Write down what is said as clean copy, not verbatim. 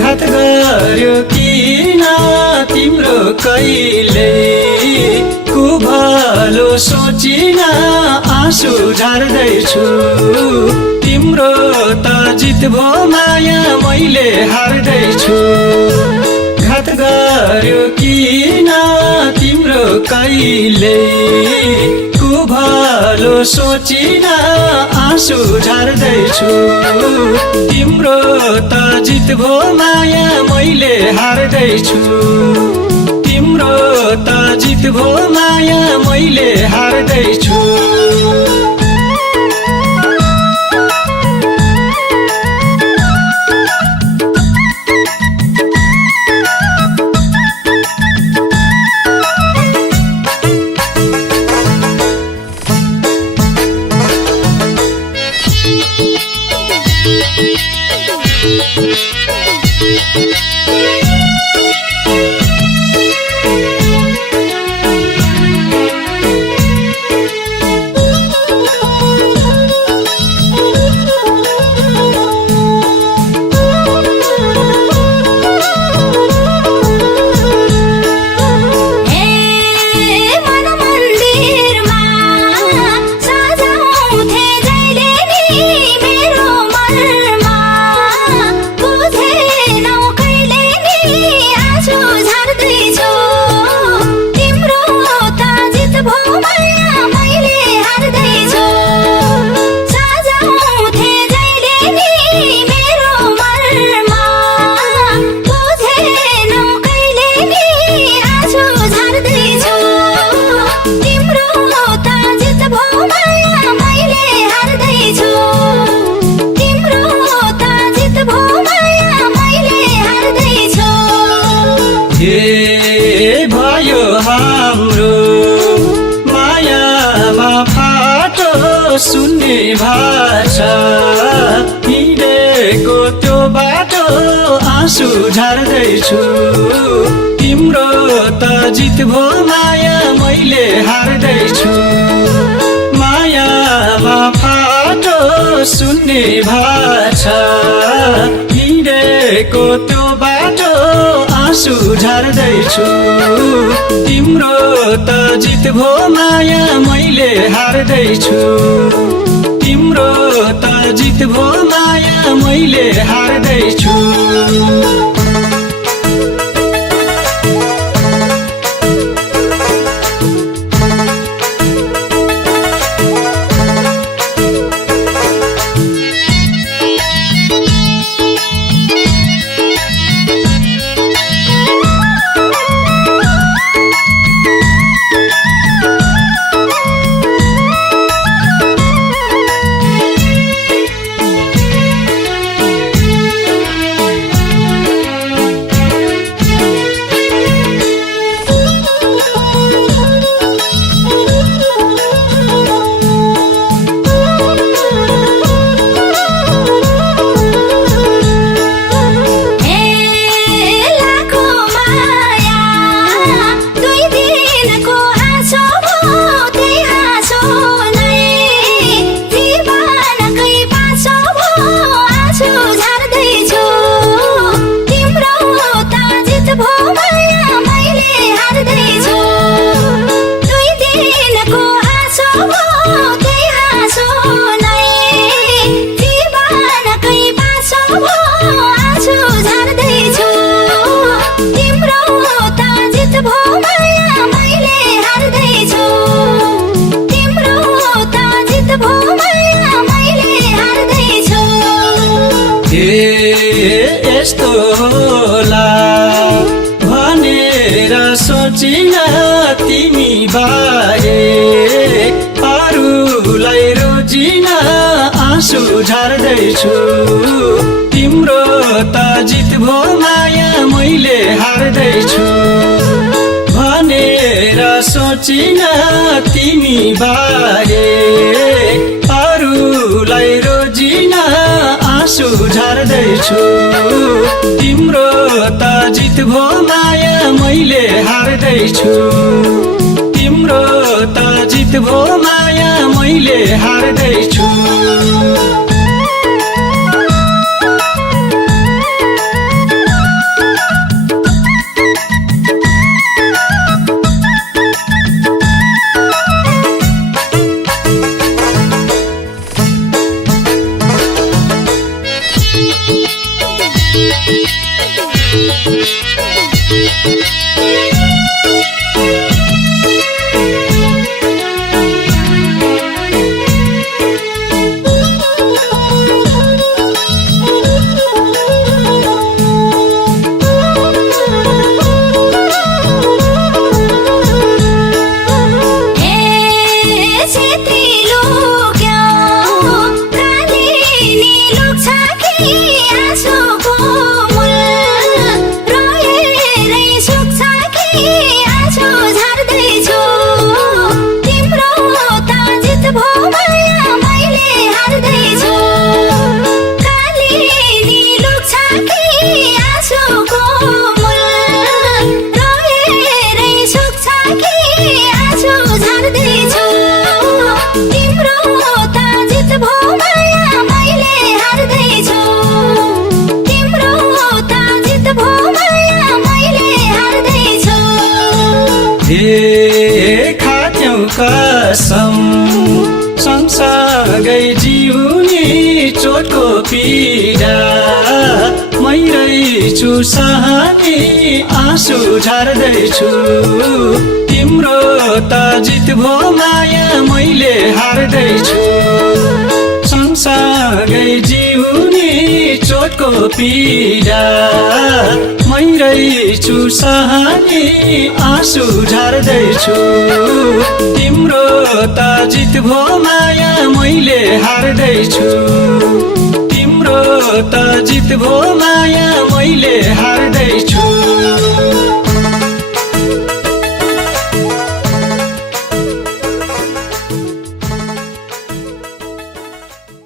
घात गर्यो किन तिम्रो कहिले कुभलो सोचिन आँसु झार्दैछु तिम्रो त जित भो माया मैले हार्दैछु घात गर्यो किन तिम्रो कहिले कुभलो सोचिन आँसु झार्दैछु तिम्रो त जित भो माया मैले हार्दैछु तिम्रो त जित भो माया मैले हार्दैछु भयो हाम्रो मायामा फाटो सुन्ने भाषा हिँडेको त्यो बाटो आँसु झार्दैछु तिम्रो त जित भो माया मैले हार्दैछु मायामा फाटो सुन्ने भाषा हिँडेको त्यो बाटो आँसु झार्दैछु तिम्रो त जित भो माया मैले हार्दैछु तिम्रो त जित भो माया मैले हार्दैछु यस्तो होला भनेर सोचिन तिमी बारे अरूलाई रोजिन आँसु झार्दैछु तिम्रो त जित भो माया मैले हार्दैछु भनेर सोचिन तिमी बारे अरूलाई रोजिन आँसु झार्दैछु तिम्रो त जित भो माया मैले हार्दैछु तिम्रो त जित भो माया मैले हार्दैछु खाथ्यौ कसम सँगसँगै जिउने चोटको पीडा मै रहेछु सहने आँसु झार्दैछु तिम्रो त जित भो माया मैले हार्दैछु सँगसँगै जिउने चोटको पीडा मै रहेछु सहने आँसु झार्दैछु तिम्रो त जित भो माया मैले हार्दैछु तिम्रो त जित भो माया